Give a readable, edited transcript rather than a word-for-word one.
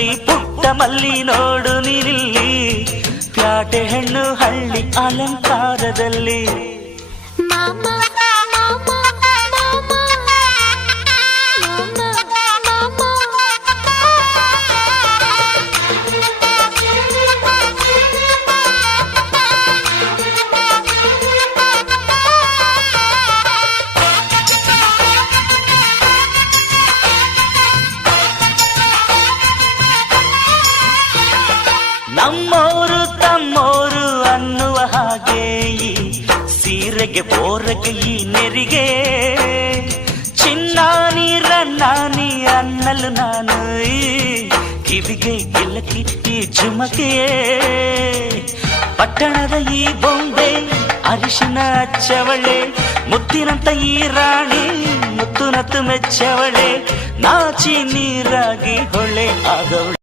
ಮಲ್ಲಿ ಪುಟ್ಟ ಮಲ್ಲಿ ನೋಡು ನೀನಿಲ್ಲಿ ಪ್ಯಾಟೆ ಹೆಣ್ಣು ಹಳ್ಳಿ ಅಲಂಕಾರದಲ್ಲಿ ನಮ್ಮೋರು ತಮ್ಮೋರು ಅನ್ನುವ ಹಾಗೆ ಈ ಸೀರೆಗೆ ಬೋರಗೆ ಈ ನೆರಿಗೆ ಚಿನ್ನಾನಿ ರನ್ನಾನಿ ಅನ್ನಲು ನಾನು ಈ ಕಿವಿಗೆ ಗಿಲಕಿ ಈ ಜುಮಕೆ ಪಟ್ಟಣದ ಈ ಬೊಂಬೆ ಅರಿಶಿನ ಹಚ್ಚವಳೆ ಮುತ್ತಿನಂತ ಈ ರಾಣಿ ಮುತ್ತು ನತ್ತು ಮೆಚ್ಚವಳೆ ನಾಚಿ ನೀರಾಗಿ ಹೊಳೆ ಆಗವಳೆ